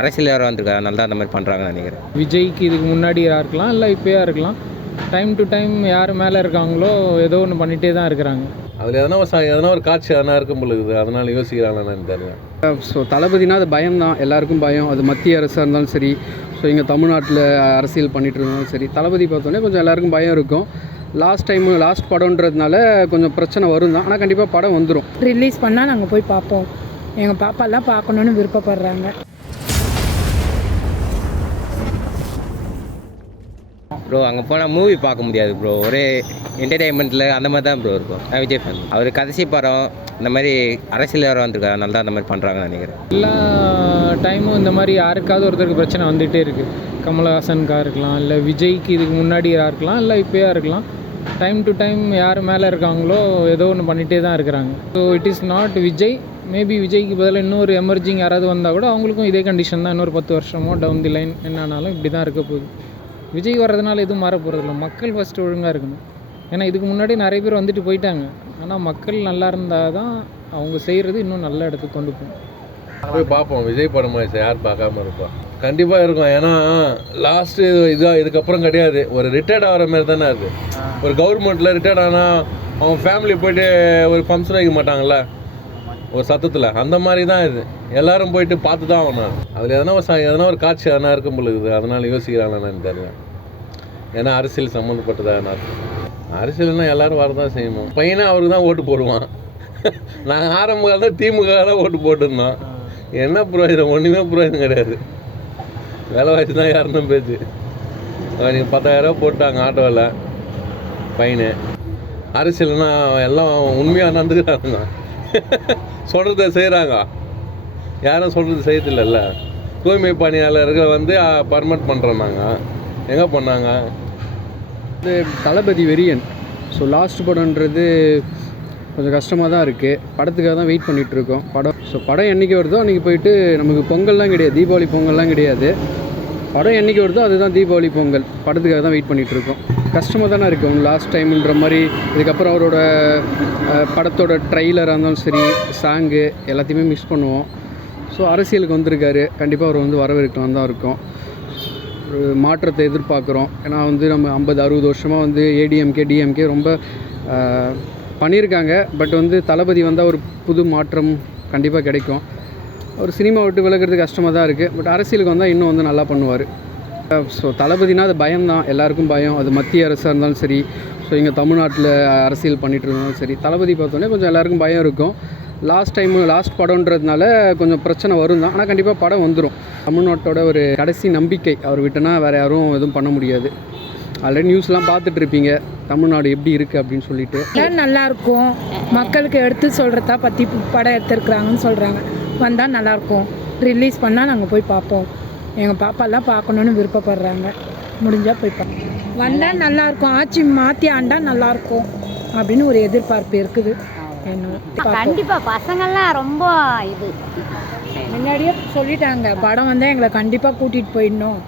அரசியல் வேறு வந்திருக்கா, அதனால தான் அந்த மாதிரி பண்ணுறாங்கன்னு நினைக்கிறேன். விஜய்க்கு இதுக்கு முன்னாடியா இருக்கலாம், இல்லை இப்போயா இருக்கலாம். டைம் டு டைம் யார் மேலே இருக்காங்களோ ஏதோ ஒன்று பண்ணிகிட்டே தான் இருக்கிறாங்க. அதில் எதனா ஒரு காட்சி எதனா இருக்கும் பொழுது அதனால் யோசிக்கிறாங்கன்னு தெரியல. ஸோ தளபதினா அது பயம்தான், எல்லாருக்கும் பயம். அது மத்திய அரசாக இருந்தாலும் சரி, ஸோ இங்கே தமிழ்நாட்டில் அரசியல் பண்ணிகிட்டு இருந்தாலும் சரி, தளபதி பார்த்தோன்னே கொஞ்சம் எல்லாருக்கும் பயம் இருக்கும். லாஸ்ட் படம்ன்றதுனால கொஞ்சம் பிரச்சனை வரும் தான், ஆனால் கண்டிப்பாக படம் வந்துடும். ரிலீஸ் பண்ணால் நாங்கள் போய் பார்ப்போம். எங்கள் பாப்பாலாம் பார்க்கணுன்னு விருப்பப்படுறாங்க. ப்ரோ அங்கே போனால் மூவி பார்க்க முடியாது ப்ரோ, ஒரே என்டர்டெயின்மெண்ட்டில் அந்த மாதிரி தான் ப்ரோ இருக்கும். நான் விஜய் ஃபேன். அவர் கடைசி படம் இந்த மாதிரி அரசியல் வேறு வந்திருக்கா, அதனால தான் அந்த மாதிரி பண்ணுறாங்கன்னு நினைக்கிறேன். எல்லா டைமும் இந்த மாதிரி யாருக்காவது ஒருத்தருக்கு பிரச்சனை வந்துகிட்டே இருக்குது. கமலஹாசனுக்கா இருக்கலாம், இல்லை விஜய்க்கு இதுக்கு முன்னாடியா இருக்கலாம், இல்லை இப்போயா இருக்கலாம். டைம் டு டைம் யார் மேலே இருக்காங்களோ ஏதோ ஒன்று பண்ணிகிட்டே தான் இருக்கிறாங்க. So it is not Vijay. Maybe விஜய்க்கு பதிலாக இன்னொரு எமர்ஜிங் யாராவது வந்தால் கூட அவங்களுக்கும் இதே கண்டிஷன் தான். இன்னொரு 10 வருஷமோ டவுன் தி லைன் என்னானாலும் இப்படி தான் இருக்க போகுது. விஜய் வர்றதுனால எதுவும் மாற போகிறதில்ல. மக்கள் ஃபஸ்ட்டு ஒழுங்காக இருக்கணும். ஏன்னா இதுக்கு முன்னாடி நிறைய பேர் வந்துட்டு போயிட்டாங்க. ஆனால் மக்கள் நல்லா இருந்தால் தான் அவங்க செய்கிறது இன்னும் நல்ல இடத்துக்கு கொண்டு போகும். போய் பார்ப்போம். விஜய் படம் யார் பார்க்காம இருப்பா? கண்டிப்பாக இருக்கும். ஏன்னா லாஸ்ட்டு இதுக்கப்புறம் கிடையாது. ஒரு ரிட்டையர்ட் ஆகிற மாதிரி தானே அது. ஒரு கவர்மெண்ட்டில் ரிட்டையர்ட் ஆனால் அவங்க ஃபேமிலி போய்ட்டு ஒரு ஃபங்க்ஷன் வைக்க மாட்டாங்கள்ல ஒரு சத்தத்தில், அந்த மாதிரி தான் இது. எல்லோரும் போயிட்டு பார்த்து தான் ஆகணும். அதில் எதனா ஒரு காட்சி எதனா இருக்கும் பொழுது அதனால் யோசிக்கிறாங்கன்னு தெரியல. ஏன்னா அரசியல் சம்மந்தப்பட்டதாக அரசியல்னால் எல்லோரும் வரதான் செய்யணும். பையனே அவருக்கு தான் ஓட்டு போடுவான். நாங்கள் ஆரம்ப காலத்தில் திமுக தான் ஓட்டு போட்டுருந்தோம். என்ன புரோஜனம்? ஒன்றுமே புரோஜனம் கிடையாது. விலைவாசி தான் யாருன்னு பேச்சு. நீங்கள் 10,000 போட்டாங்க ஆட்டோவில் பையனு. அரசியல்னா எல்லாம் உண்மையாக நடந்துக்கிறாங்க. சொல்கிறத செய்கிறாங்க, யாரும் சொல்கிறது செய்யறதில்ல. தூய்மை பணியாளர்கள் பர்மனெண்ட் பண்ணுறோம். நாங்கள் எங்கே பண்ணாங்க? இது தளபதி வெறியன். ஸோ லாஸ்ட் படம்ன்றது கொஞ்சம் கஷ்டமாக தான் இருக்குது. படத்துக்காக தான் வெயிட் பண்ணிகிட்ருக்கோம். படம் என்றைக்கு வருதோ அன்றைக்கி போயிட்டு, நமக்கு பொங்கல்லாம் கிடையாது, தீபாவளி பொங்கல்லாம் கிடையாது. படம் என்றைக்கு வருதோ அதுதான் தீபாவளி பொங்கல். படத்துக்காக தான் வெயிட் பண்ணிகிட்ருக்கோம். கஷ்டமாக தானே இருக்குது. லாஸ்ட் டைம்ன்ற மாதிரி இதுக்கப்புறம் அவரோட படத்தோட ட்ரெய்லராக இருந்தாலும் சரி, சாங்கு எல்லாத்தையுமே மிஸ் பண்ணுவோம். ஸோ அரசியலுக்கு வந்திருக்காரு, கண்டிப்பாக அவர் வரவேற்கலாம் தான் இருக்கும். ஒரு மாற்றத்தை எதிர்பார்க்குறோம். ஏன்னா நம்ம 50-60 வருஷமாக ஏடிஎம்கே டிஎம்கே ரொம்ப பண்ணியிருக்காங்க. பட் தளபதி வந்தால் ஒரு புது மாற்றம் கண்டிப்பாக கிடைக்கும். ஒரு சினிமா விட்டு விலகிறது கஷ்டமாக தான் இருக்குது. பட் அரசியலுக்கு வந்தால் இன்னும் நல்லா பண்ணுவார். ஸோ தளபதினா அது பயம்தான், எல்லாருக்கும் பயம். அது மத்திய அரசாக இருந்தாலும் சரி, ஸோ இங்கே தமிழ்நாட்டில் அரசியல் பண்ணிகிட்டு இருந்தாலும் சரி, தளபதி பார்த்தோன்னே கொஞ்சம் எல்லாருக்கும் பயம் இருக்கும். லாஸ்ட் படம்ன்றதுனால கொஞ்சம் பிரச்சனை வரும் தான், ஆனால் கண்டிப்பாக படம் வந்துடும். தமிழ்நாட்டோட ஒரு கடைசி நம்பிக்கை அவர் விட்டனா வேறு யாரும் எதுவும் பண்ண முடியாது. ஆல்ரெடி நியூஸ்லாம் பார்த்துட்ருப்பீங்க, தமிழ்நாடு எப்படி இருக்குது அப்படின்னு சொல்லிட்டு. நல்லாயிருக்கும். மக்களுக்கு எடுத்து சொல்கிறதா பற்றி படம் எடுத்துருக்குறாங்கன்னு சொல்கிறாங்க. வந்தால் நல்லாயிருக்கும். ரிலீஸ் பண்ணால் நாங்கள் போய் பார்ப்போம். எங்கள் பாப்பாலாம் பார்க்கணுன்னு விருப்பப்படுறாங்க. முடிஞ்சால் போய் பார்ப்போம். வந்தால் நல்லாயிருக்கும். ஆட்சி மாற்றி ஆண்டா நல்லாயிருக்கும் அப்படின்னு ஒரு எதிர்பார்ப்பு இருக்குது. கண்டிப்பாக பசங்கள்லாம் ரொம்ப இது முன்னாடியே சொல்லிட்டாங்க, படம் வந்தால் எங்களை கண்டிப்பாக கூட்டிகிட்டு போயிடணும்